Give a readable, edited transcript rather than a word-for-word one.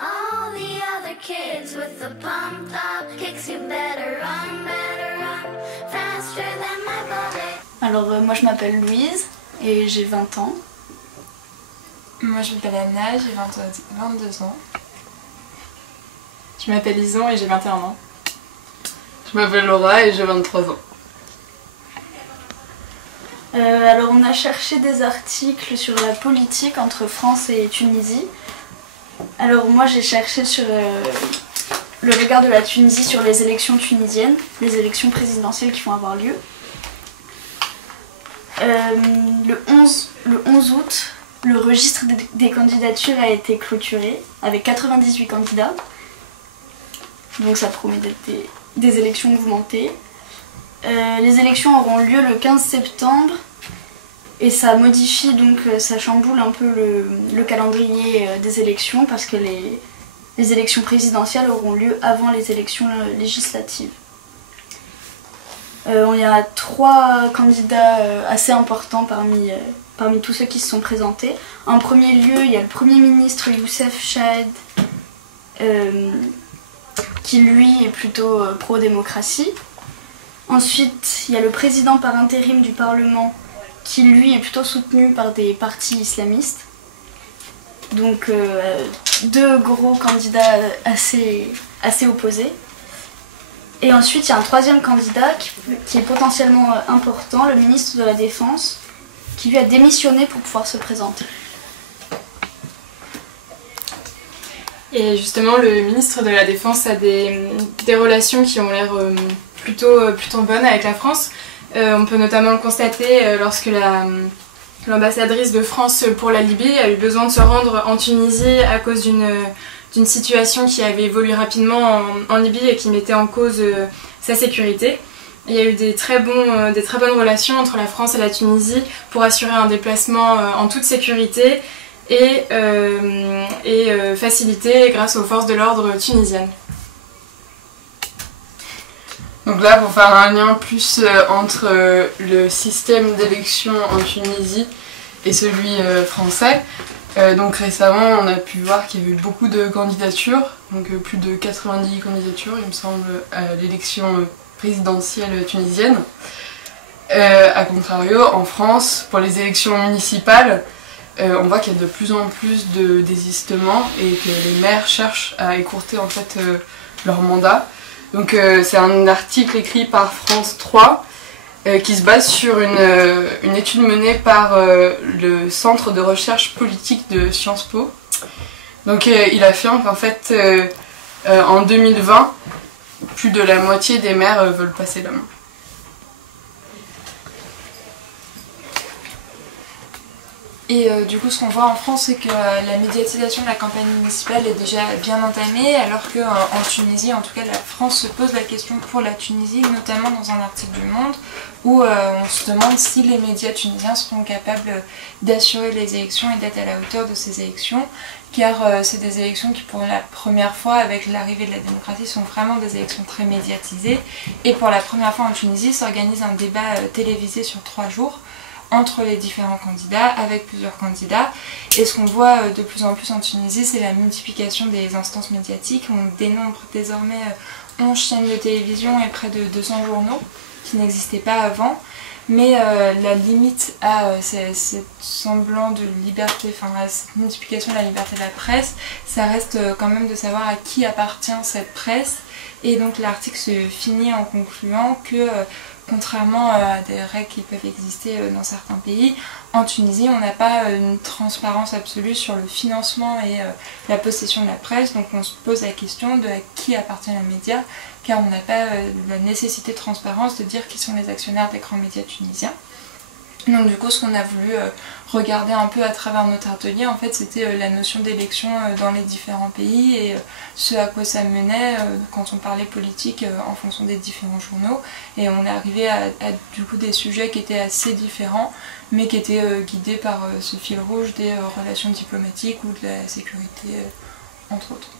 All the other kids with the pumped up kicks, you better run faster than my bullet. Alors moi je m'appelle Louise et j'ai 20 ans. Moi je m'appelle Anna, j'ai 22 ans. Je m'appelle Lison et j'ai 21 ans. Je m'appelle Laura et j'ai 23 ans. Alors on a cherché des articles sur la politique entre France et Tunisie. Alors moi j'ai cherché sur le regard de la Tunisie sur les élections tunisiennes, les élections présidentielles qui vont avoir lieu. Le 11 août, le registre des candidatures a été clôturé avec 98 candidats. Donc ça promet d'être des élections mouvementées. Les élections auront lieu le 15 septembre et ça modifie, donc ça chamboule un peu le calendrier des élections parce que les élections présidentielles auront lieu avant les élections législatives. Il y a 3 candidats assez importants parmi tous ceux qui se sont présentés. En premier lieu, il y a le Premier ministre Youssef Chahed qui lui est plutôt pro-démocratie. Ensuite, il y a le président par intérim du Parlement qui lui est plutôt soutenu par des partis islamistes. Donc 2 gros candidats assez opposés. Et ensuite, il y a un 3e candidat qui est potentiellement important, le ministre de la Défense, qui lui a démissionné pour pouvoir se présenter. Et justement, le ministre de la Défense a des relations qui ont l'air plutôt bonnes avec la France. On peut notamment le constater lorsque l'ambassadrice de France pour la Libye a eu besoin de se rendre en Tunisie à cause d'une situation qui avait évolué rapidement en Libye et qui mettait en cause sa sécurité. Il y a eu des très bonnes relations entre la France et la Tunisie pour assurer un déplacement en toute sécurité et facilité grâce aux forces de l'ordre tunisiennes. Donc là, pour faire un lien plus entre le système d'élection en Tunisie et celui français, donc récemment on a pu voir qu'il y avait eu beaucoup de candidatures, donc plus de 90 candidatures il me semble à l'élection présidentielle tunisienne. A contrario, en France, pour les élections municipales, on voit qu'il y a de plus en plus de désistements et que les maires cherchent à écourter en fait leur mandat. Donc c'est un article écrit par France 3 qui se base sur une étude menée par le Centre de recherche politique de Sciences Po. Donc il affirme qu'en fait en 2020, plus de la moitié des maires veulent passer la main. Et du coup, ce qu'on voit en France, c'est que la médiatisation de la campagne municipale est déjà bien entamée, alors qu'en Tunisie, en tout cas, la France se pose la question pour la Tunisie, notamment dans un article du Monde, où on se demande si les médias tunisiens seront capables d'assurer les élections et d'être à la hauteur de ces élections, car c'est des élections qui, pour la première fois, avec l'arrivée de la démocratie, sont vraiment des élections très médiatisées. Et pour la première fois en Tunisie, s'organise un débat télévisé sur 3 jours, entre les différents candidats, avec plusieurs candidats. Et ce qu'on voit de plus en plus en Tunisie, c'est la multiplication des instances médiatiques. On dénombre désormais 11 chaînes de télévision et près de 200 journaux, qui n'existaient pas avant. Mais la limite à ces semblants de liberté, enfin à cette multiplication de la liberté de la presse, ça reste quand même de savoir à qui appartient cette presse. Et donc l'article se finit en concluant que contrairement à des règles qui peuvent exister dans certains pays, en Tunisie on n'a pas une transparence absolue sur le financement et la possession de la presse, donc on se pose la question de à qui appartient la média, car on n'a pas la nécessité de transparence de dire qui sont les actionnaires des grands médias tunisiens. Donc du coup ce qu'on a voulu regarder un peu à travers notre atelier, en fait c'était la notion d'élection dans les différents pays et ce à quoi ça menait quand on parlait politique en fonction des différents journaux, et on est arrivé à du coup des sujets qui étaient assez différents mais qui étaient guidés par ce fil rouge des relations diplomatiques ou de la sécurité entre autres.